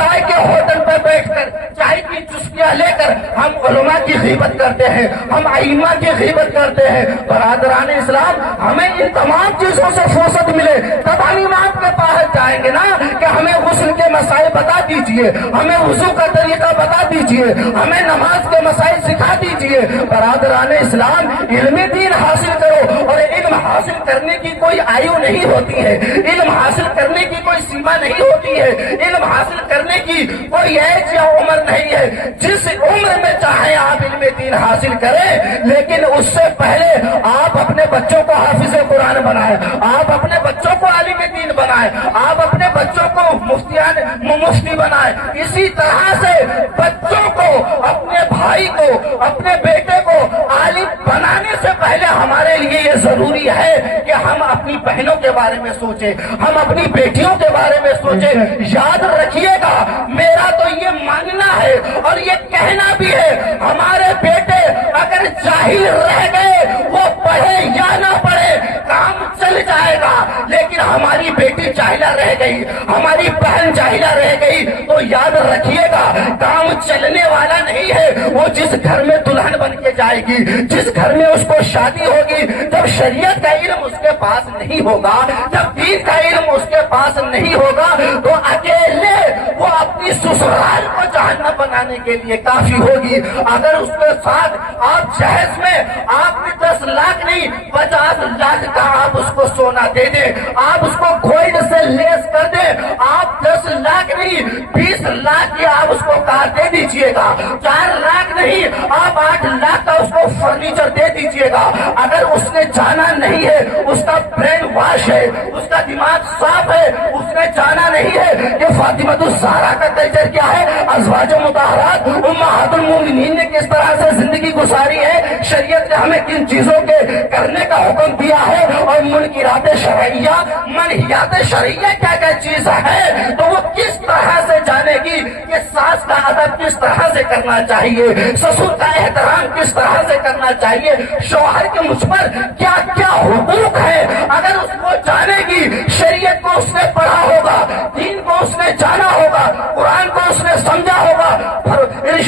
چائے کے ہوٹل پر بیٹھ کر چائے کی چسکیاں لے کر ہم علماء کی غیبت کرتے ہیں، ہم ائمہ کی غیبت کرتے ہیں۔ برادران اسلام، ہمیں ان تمام چیزوں سے فرصت ملے تب ہم امام کے پاس جائیں گے نا کہ ہمیں غسل کے مسائل بتا دیجئے، ہمیں وضو کا طریقہ بتا دیجئے، ہمیں نماز کے مسائل سکھا دیجئے۔ برادران اسلام، علم دین حاصل کرو، اور علم حاصل کرنے کی کوئی آیو نہیں ہوتی ہے، علم حاصل کرنے کی کوئی سیما نہیں ہوتی ہے، علم حاصل کرنے کی کوئی ایج یا عمر نہیں ہے۔ جس عمر میں چاہیں آپ علم دین حاصل کریں، لیکن اس سے پہلے آپ اپنے بچوں کو حافظ قرآن بنائیں، آپ اپنے بچوں کو عالم دین بنائیں، آپ اپنے بچوں کو مفتی بنائیں۔ اسی طرح سے بچوں کو، اپنے بھائی کو، اپنے بیٹے کو عالم بنانے سے پہلے ہمارے لیے یہ ضروری ہے کہ ہم اپنی بہنوں کے بارے میں سوچیں، ہم اپنی بیٹیوں کے بارے میں سوچیں۔ یاد رکھیے گا، میرا تو یہ ماننا ہے اور یہ کہنا بھی ہے، ہمارے بیٹے اگر جاہل رہ گئے، وہ پڑھے یا نہ پڑھے کام چل جائے گا، لیکن ہماری بیٹی جاہلہ رہ گئی، ہماری بہن جاہلہ رہ گئی تو یاد رکھیے گا کام چلنے والا نہیں ہے۔ وہ جس گھر میں دلہن بن کے جائے گی، جس گھر میں اس کو شادی ہوگی، جب شریعت کا علم اس کے پاس نہیں ہوگا، جب دین کا علم اس کے پاس نہیں ہوگا، تو اکیلے وہ اپنی سسرال کو جہنم بنانے کے لیے کافی ہوگی۔ اگر اس کے ساتھ آپ جہیز میں آپ نے 10 لاکھ نہیں 50 لاکھ کا آپ اس کو سونا دے دیں، آپ اس کو گولڈ سے لیس کر دیں، آپ 10 لاکھ نہیں 20 لاکھ کی آپ اس کو کار دے دیجئے گا، 4 لاکھ نہیں آپ 8 لاکھ کا اس کو فرنیچر دے دیجئے گا۔ اگر اس نے جانا نہیں ہے، اس کا برین واش ہے، اس کا دماغ صاف ہے، اس نے جانا نہیں ہے کہ فاطمہ الزہرا کا کلچر کیا ہے، ازواج مطہرات امہات المومنین نے کس طرح سے زندگی گزاری ہے، شریعت نے ہمیں کن چیزوں کے کرنے کا حکم دیا ہے، اور منکرات شرعیہ منہیات شرعیہ کیا کیا چیز ہے، تو وہ کس طرح سے جانے گی کہ ساس کا ادب کس طرح سے کرنا چاہیے، سسر کا احترام کس طرح سے کرنا چاہیے، شوہر کے مجھ پر کیا کیا حقوق ہے۔ اگر اس کو جانے گی، شریعت کو اس نے پڑھا ہوگا، دین کو اس نے جانا ہوگا، قرآن کو اس نے سمجھا ہوگا،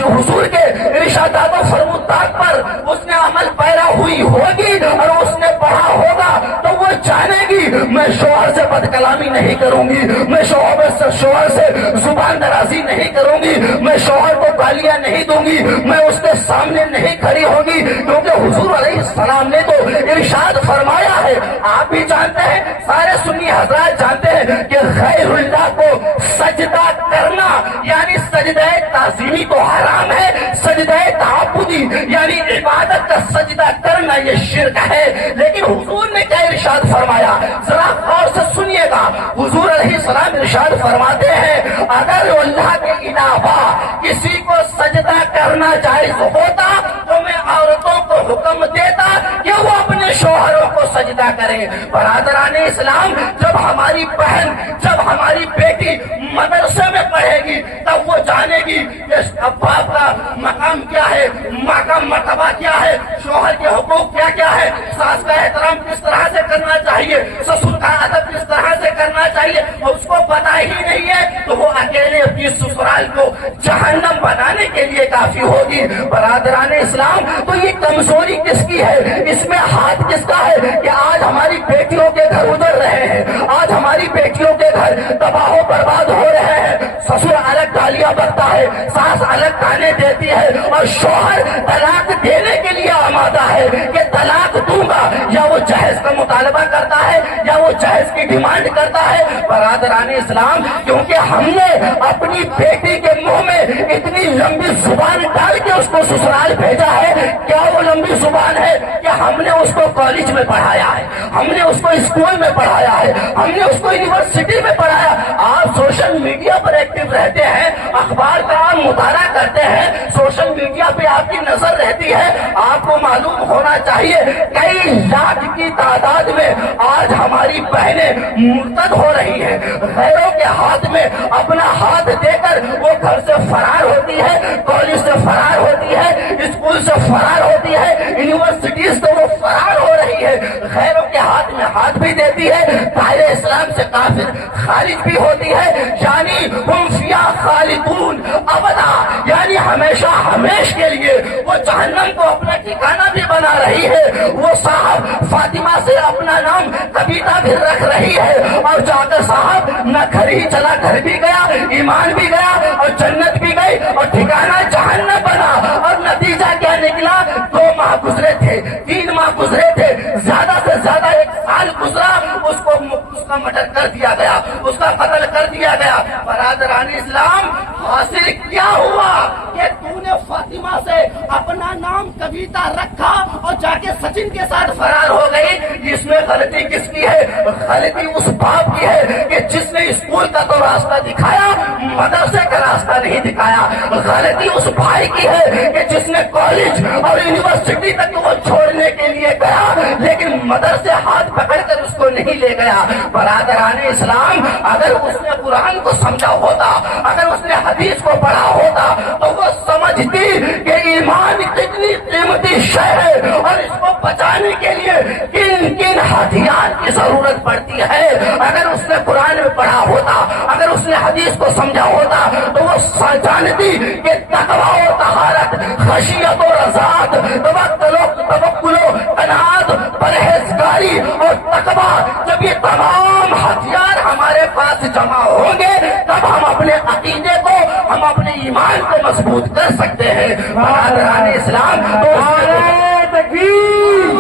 حضور کے ارشادات و فرمودات پر اس نے عمل پیرا ہوئی ہوگی اور اس نے پڑھا ہوگا، تو وہ جانے گی میں شوہر سے بد کلامی نہیں کروں گی، میں شوہر سے زبان درازی نہیں کروں گی، میں شوہر کو گالیاں نہیں دوں گی، میں اس کے سامنے نہیں کھڑی ہوگی، کیونکہ حضور علیہ السلام نے تو ارشاد فرمایا ہے، آپ بھی جانتے ہیں، سارے سنی حضرات جانتے ہیں کہ غیر اللہ کو سجدہ کرنا یعنی سجدہ تعظیمی تو حرام ہے، سجدہ تعبدی یعنی عبادت کا سجدہ کرنا یہ شرک ہے۔ لیکن حضور نے کیا ارشاد فرمایا، ذرا غور سے سنیے گا، حضور علیہ السلام ارشاد فرماتے ہیں اگر اللہ کے علاوہ کسی کو سجدہ کرنا جائز ہوتا تو میں عورتوں کو حکم دیتا کہ وہ اپنے شوہروں کو سجدہ کریں۔ برادران اسلام، جب ہماری بہن، جب ہماری بیٹی مدرسے میں پڑھے گی تب وہ جانے گی کہ باپ کا مقام کیا ہے، ماں کا مرتبہ کیا ہے، شوہر کے حقوق کیا کیا ہے، ساس کا احترام کس طرح سے کرنا چاہیے، سسر کا ادب کس طرح سے کرنا چاہیے، اور اس کو پتہ ہی نہیں ہے تو وہ اکیلے اپنی سسرال کو جہنم بنانے کے لیے کافی ہوگی۔ برادران اسلام، تو یہ کمزوری کس کی ہے، اس میں ہاتھ کس کا ہے کہ آج ہماری بیٹیوں کے گھر اجڑ رہے ہیں، آج ہماری بیٹیوں کے گھر تباہ و برباد ہو رہے ہیں، سسر الگ گالیاں بکتا ہے، ساس الگ گانے دیتی ہے، اور شوہر طلاق دینے کے لیے آمادہ ہے کہ طلاق دوں گا، یا وہ جہیز کا مطالبہ کرتا ہے یا وہ جہیز کی ڈیمانڈ کرتا ہے۔ برادران اسلام، کیونکہ ہم نے اپنی بیٹی کے منہ میں اتنی لمبی زبان ڈال کے اس کو سسرال بھیجا ہے، کیا وہ لمبی زبان ہے کہ ہم نے اس کو کالج میں پڑھایا ہے، ہم نے اس کو اسکول میں پڑھایا ہے، ہم نے اس کو یونیورسٹی میں پڑھایا۔ آپ سوشل میڈیا پر ایکٹیو رہتے ہیں، اخبار کا آپ مطالعہ کرتے ہیں، سوشل میڈیا پہ آپ کی نظر رہتی ہے، آپ کو معلوم ہونا چاہیے کئی لاکھ کی تعداد میں آج ہماری بہنیں مرتد ہو رہی ہیں، غیروں کے ہاتھ میں اپنا ہاتھ دے کر وہ گھر سے فرار ہوتی ہے، کالج سے فرار ہوتی ہے، اسکول سے فرار ہوتی ہے، یونیورسٹیز سے وہ فرار ہو رہی ہے، غیروں کے ہاتھ میں ہاتھ بھی دیتی ہے، دائرے اسلام سے کافر خارج بھی ہوتی ہے، یعنی ہم فیہا خالدون ابدا، یعنی ہمیشہ ہمیش کے لیے وہ جہنم کو اپنا ٹھکانہ بھی بنا رہی ہے۔ وہ صاحب فاطمہ سے اپنا نام کبیتا بھی رکھ رہی ہے، اور جا کر صاحب نہ گھر ہی چلا، گھر بھی گیا، ایمان بھی گیا، اور جنت بھی گئی، اور ٹھکانہ جہنم بنا۔ اور نتیجہ کیا نکلا؟ 2 ماہ گزرے تھے، 3 ماہ گزرے تھے، زیادہ سے زیادہ 1 سال گزرا، اس کا مرڈر کر دیا گیا، اس کا قتل کر دیا گیا۔ برادران اسلام، حاصل کیا ہوا کہ تو نے فاطمہ سے اپنا نام کبیتا رکھا اور جا کے سچن کے ساتھ فرار ہو گئی۔ اس میں غلطی کس کی ہے؟ غلطی اس باپ کی ہے کہ جس نے اسکول کا تو راستہ دکھایا، مدرسے کا راستہ نہیں دکھایا۔ غلطی اس بھائی کی ہے کہ جس نے کالج اور یونیورسٹی تک وہ چھوڑنے کے لیے گیا، لیکن مدرسے ہاتھ پکڑ کر اس کو نہیں لے گیا۔ برادران اسلام، اگر اس نے قرآن کو سمجھا ہوتا، اگر اس نے حدیث کو پڑھا ہوتا، تو وہ سمجھتی کہ ایمان کتنی قیمتی شے ہے اور اس کو بچانے کے لیے کن کن ہتھیار کی ضرورت پڑتی ہے۔ اگر اس نے قرآن میں پڑھا ہوتا، اگر اس نے حدیث کو سمجھا ہوتا، تو وہ جانتی کہ تقویٰ و طہارت، خشیت و رضاعت، توکل و قناعت، پرہیزگاری اور تقویٰ، جب یہ تمام ہتھیار ہمارے پاس جمع ہوں گے، تب ہم اپنے عقیدے کو، ہم اپنے ایمان کو مضبوط کر سکتے ہیں۔ برادران اسلام، تو نعرہ تکبیر،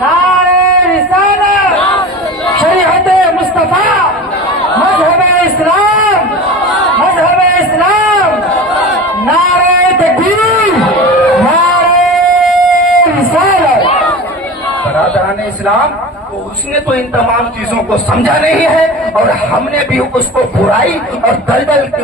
نعرہ رسالت، شریعت مصطفیٰ، مذہب اسلام، مذہب اسلام، نعرہ تکبیر، نعرہ رسالت۔ برادران اسلام، تو اس نے تو ان تمام چیزوں کو سمجھا نہیں ہے، اور ہم نے بھی اس کو برائی اور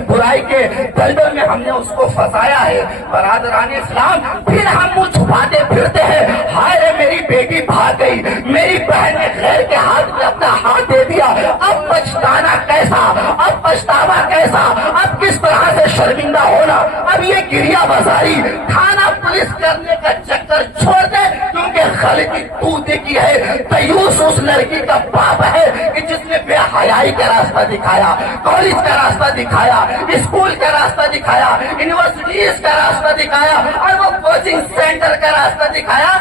برائی کے دلدل میں ہم نے اس کو پھنسایا ہے۔ برادران اسلام، پھر ہم منہ چھپاتے پھرتے ہیں، ہائے رے میری بیٹی بھاگ گئی، میری بہن نے غیر کے ہاتھ میں اپنا ہاتھ دے دیا، اب پچھتانا کیسا، اب پچھتاوا کیسا، اب کس طرح سے شرمندہ ہونا، اب یہ گریا بازاری، تھانہ پولیس کرنے کا چکر چھوڑ دے، کیونکہ غلطی تو نے کی ہے۔ تیوس اس لڑکی کا باپ ہے کہ جس نے بے حیائی کا راستہ دکھایا، کالج کا راستہ دکھایا، اسکول کا راستہ دکھایا، یونیورسٹیز کا راستہ دکھایا، اور وہ کوچنگ سینٹر کا راستہ دکھایا،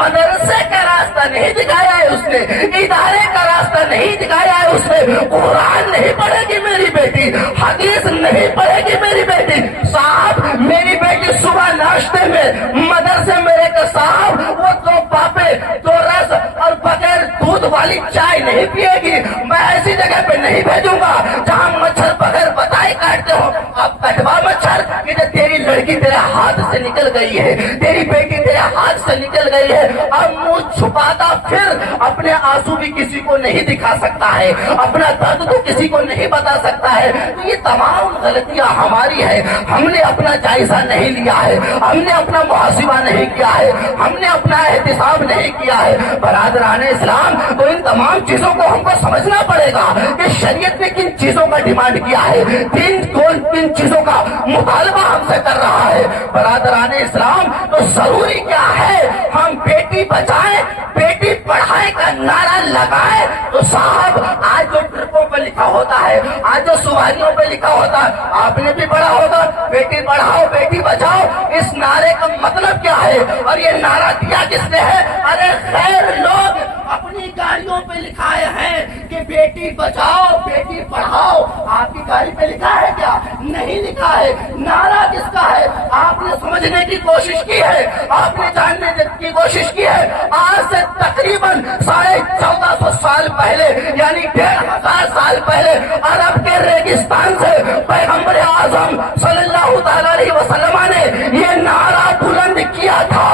مدرسے کا راستہ نہیں دکھایا ہے اس نے، ادارے کا راستہ نہیں دکھایا ہے اس نے۔ قرآن نہیں پڑھے گی میری بیٹی، حدیث نہیں پڑھے گی میری بیٹی، صاحب میری بیٹی صبح ناشتے میں مدرسے میں ایک صاحب وہ 2 پاپے 2 رس اور بغیر دودھ والی چائے نہیں پیے گی۔ میں ایسی جگہ پہ نہیں بھیجوں گا جہاں مچھر بغیر بتائے کاٹتے ہو۔ اب کٹوا مچھر کہ تیری لڑکی تیرے ہاتھ سے نکل گئی ہے، تیری بیٹی تیرے ہاتھ سے نکل گئی ہے، اب منہ چھپاتا پھر اپنے آنسو بھی کسی کو نہیں دکھا سکتا ہے، اپنا درد تو کسی کو نہیں بتا سکتا ہے۔ تو یہ تمام غلطیاں ہماری ہے، ہم نے اپنا جائزہ نہیں لیا ہے، ہم نے اپنا محاسبہ نہیں کیا ہے، ہم نے اپنا احتساب نہیں کیا ہے۔ برادران اسلام، تو ان تمام چیزوں کو ہم کو سمجھنا پڑے گا کہ شریعت نے کن چیزوں کا ڈیمانڈ کیا ہے، کن چیزوں کا مطالبہ ہم سے کر رہا ہے۔ برادران اسلام، تو ضروری کیا ہے، ہم بیٹی بچائیں، بیٹی پڑھائیں کا نعرہ لگائیں۔ تو صاحب آج جو ٹرپوں پہ لکھا ہوتا ہے، آج جو سواریوں پہ لکھا ہوتا ہے، آپ نے بھی پڑھا ہوگا، بیٹی پڑھاؤ بیٹی بچاؤ، اس نعرے کا مطلب کیا ہے، اور یہ نعرہ دیا کس نے ہے؟ ارے خیر لوگ اپنی گاڑیوں پہ لکھائے ہیں کہ بیٹی بچاؤ بیٹی پڑھاؤ، آپ کی گاڑی پہ لکھا ہے کیا؟ نہیں لکھا ہے۔ نعرہ کس کا ہے؟ آپ نے سمجھنے کی کوشش کی ہے، آپ نے جاننے کی کوشش کی ہے۔ آج سے تقریباً 1450 سال پہلے، یعنی 1500 سال پہلے، عرب کے ریگستان سے پیغمبر اعظم صلی اللہ تعالی علیہ وسلم نے یہ نعرہ بلند کیا تھا۔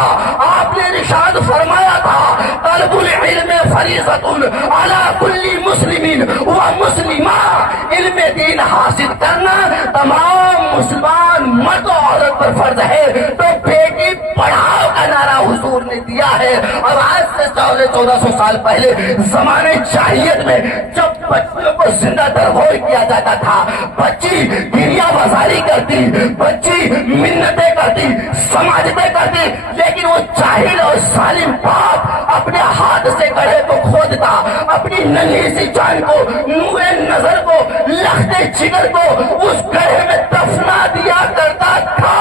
آپ نے ارشاد فرمایا تھا، طلب العلم فریضۃ علی کل مسلم و مسلمہ، علم دین حاصل کرنا تمام مسلمان مرد و عورت پر فرض ہے تو بیٹی پڑھاؤ کا نعرہ حضور نے دیا ہے. اور آج سے 1400 سال پہلے زمانے جاہلیت میں جب بچیوں کو زندہ درگور کیا جاتا تھا, بچی گریا بازاری کرتی, بچی منتیں کرتی, سماجتیں کرتی, لیکن وہ جاہل اور ظالم باپ اپنے ہاتھ سے گڑھے کو کھودتا, اپنی ننھی سی جان کو, نور نظر کو, لخت جگر کو اس گڑھے میں دفنا دیا کرتا تھا.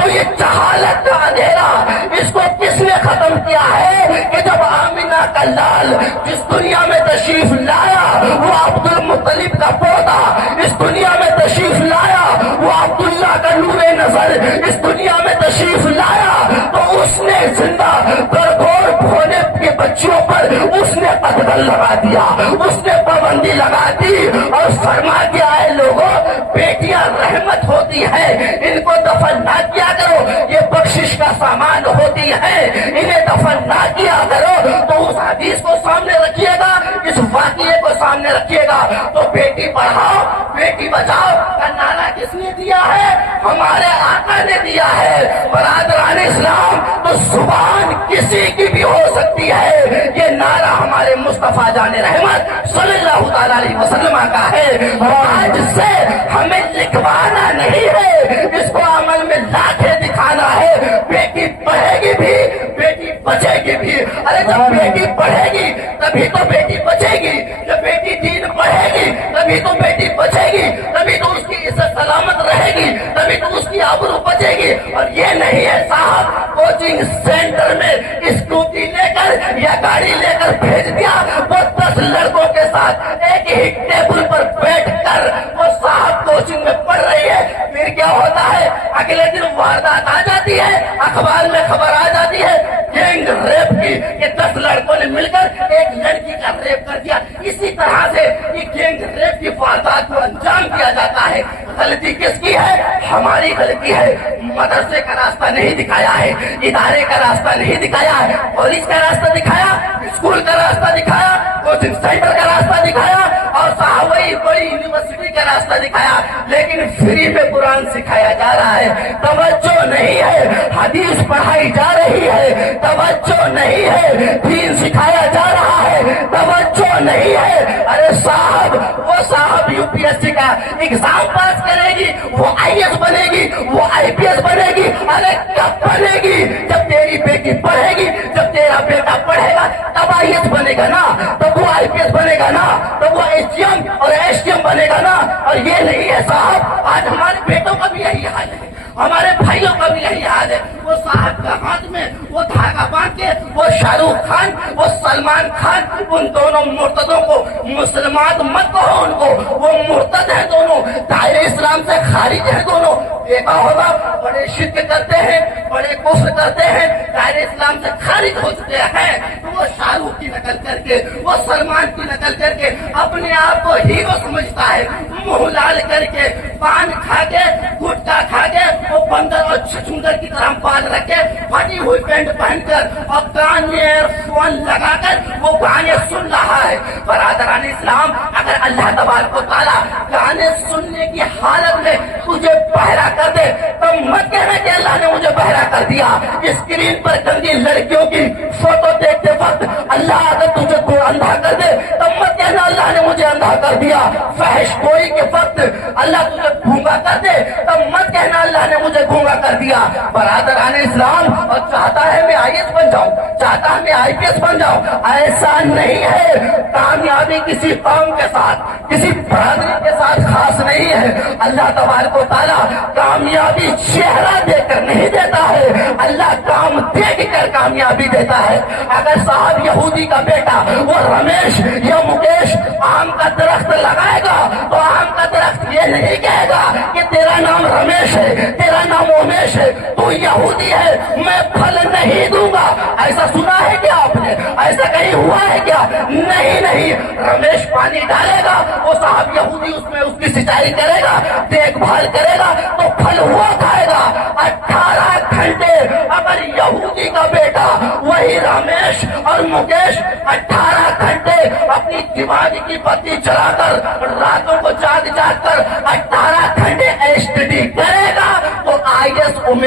تو یہ جہالت کا اندھیرا اس کو کس نے ختم کیا ہے کہ جب آمینہ کا لال جس دنیا میں تشریف لایا وہ عبد المطلب کا پوتا, اس دنیا میں تشریف لایا وہ عبداللہ کا نور نظر اس دنیا میں تشریف لایا, تو اس نے زندہ درگور ہونے کے بچیوں پر اس نے قدغن لگا دیا, اس نے پابندی لگا دی اور فرما دیا ہے لوگوں بیٹیاں رحمت ہوتی ہے, ان کو دفن نہ کیا کرو, یہ بخشش کا سامان ہوتی ہے, انہیں دفن نہ کیا کرو. تو اس حدیث کو سامنے رکھیے گا, اس واقعے کو سامنے رکھیے گا. تو بیٹی پڑھاؤ بیٹی بچاؤ کا نعرہ کس نے دیا ہے؟ ہمارے آقا نے دیا ہے. برادران اسلام, تو زبان کسی کی بھی ہو سکتی ہے, یہ نعرہ ہمارے مصطفیٰ جان رحمت صلی اللہ تعالی علیہ وسلم کا ہے. آج سے ہمیں لکھوانا نہیں ہے, اس کو عمل میں لا کے دکھانا ہے. بیٹی پڑھے گی بھی, بیٹی بچے گی بھی. ارے جب بیٹی پڑھے گی تبھی تو بیٹی بچے گی, جب بیٹی دین پڑھے گی تبھی تو بیٹی بچے گی, تبھی تو اس کی عزت سلامت رہے گی, تبھی تو اس کی آبرو بچے گی. اور یہ نہیں ہے صاحب کوچنگ سینٹر میں اسکوٹی لے کر یا گاڑی لے کر بھیج دیا, وہ 10 لڑکوں کے ساتھ ایک ہی ٹیبل پر بیٹھ کر وہ صاحب کوچنگ میں پڑھ رہی ہے. پھر کیا ہوتا ہے, اگلے دن واردات آ جاتی ہے, اخبار میں خبر آ جاتی ہے گینگ ریپ کی, کہ 10 لڑکوں نے مل کر ایک لڑکی کا ریپ کر دیا. اسی طرح سے یہ گینگ ریپ کی واردات کو انجام دیا جاتا ہے. غلطی کس کی ہے؟ ہماری غلطی ہے. مدرسے کا راستہ نہیں دکھایا ہے, ادارے کا راستہ نہیں دکھایا ہے, پولیس کا راستہ دکھایا, اسکول کا راستہ دکھایا, کوچنگ سینٹر کا راستہ دکھایا, اور صاحب وہی بڑی یونیورسٹی کا راستہ دکھایا, لیکن فری میں قرآن سکھایا جا رہا ہے. توجہ نہیں ہے, حدیث پڑھائی جا رہی ہے, توجہ نہیں ہے, دین سکھایا جا رہا ہے, توجہ نہیں ہے. ارے صاحب وہ صاحب یو پی ایس سی کا ایگزام پاس کرے گی, وہ آئی ایس بنے گی, وہ آئی پی ایس بنے گی. ارے کب بنے گی؟ جب تیری بیٹی پڑھے گی, جب تیرا بیٹا پڑھے گا تب آئی ایس بنے گا نا, تب وہ آئی پی ایس بنے گا نا, تب وہ ایس ڈی ایم اور ایس ٹی ایم بنے گا نا. اور یہ نہیں ہے صاحب, آج ہمارے بیٹوں کا بھی یہی حال ہے, ہمارے بھائیوں کا بھی یہی حال ہے. وہ صاحب کا ہاتھ میں وہ دھاگا باندھ کے وہ شاہ رخ خان, وہ سلمان خان, ان دونوں مرتدوں کو مسلمان مت کہو ان کو, وہ مرتد ہیں دونوں, دائرے اسلام سے خارج ہیں دونوں. دیکھا ہوگا بڑے شرک کرتے ہیں, بڑے کفر کرتے ہیں, دائرے اسلام سے خارج ہو چکے ہیں. تو وہ شاہ رخ کی نقل کر کے, وہ سلمان کی نقل کر کے اپنے آپ کو ہیرو سمجھتا ہے, منہ لال کر کے, پان کھا کے, گٹکا کھا کے, وہ بندر اور چھچھندر کی طرح بال رکھ کے, پھٹی ہوئی پینٹ پہن کر اور کان میں ایئر فون لگا کر وہ گانے سن رہا ہے. برادران اسلام, اگر اللہ تبارک و تعالیٰ گانے سننے کی حالت میں تجھے بہرا کر دے تو مت کہنا کہ اللہ نے مجھے بہرا کر دیا. اسکرین پر گندی لڑکیوں کی فوٹو دیکھتے وقت اللہ اگر تجھے کو اندھا کر دے تو مت کہنا اللہ نے مجھے اندھا کر دیا. فحش گوئی کے وقت اللہ تجھے گونگا کر دے تو مت کہنا اللہ نے مجھے گونگا کر دیا. برادران اسلام, اور چاہتا ہے میں آئی ایس بن جاؤں, چاہتا ہے میں آئی پی ایس بن جاؤں, ایسا نہیں ہے. کامیابی کسی قوم کے ساتھ, کسی برادری کے ساتھ خاص نہیں ہے. اللہ تبارک و تعالیٰ کامیابی چہرہ دے کر نہیں دیتا ہے, اللہ کام دیکھ کر کامیابی دیتا ہے. اگر صاحب یہودی کا بیٹا وہ رمیش یا مکیش آم کا درخت لگائے گا تو آم کا درخت یہ نہیں کہے گا کہ تیرا نام رمیش ہے, تیرا نام امیش ہے, تو یہودی ہے, میں پھل نہیں دوں گا. ایسا سنا ہے کیا آپ نے؟ ایسا کہیں ہوا ہے کیا؟ نہیں. رمیش پانی ڈالے گا, وہ صاحب یہودی اس میں اس کی سینچائی کرے گا, دیکھ بھال کرے گا, تو پھل ہوا کھائے گا. 18 گھنٹے اگر یہودی کا بیٹا وہی رمیش اور مکیش 18 گھنٹے اپنی دماغ کی بتی چلا کر راتوں کو جاگ کر 18 گھنٹے ایس ٹی ڈی کرے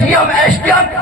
DM SDM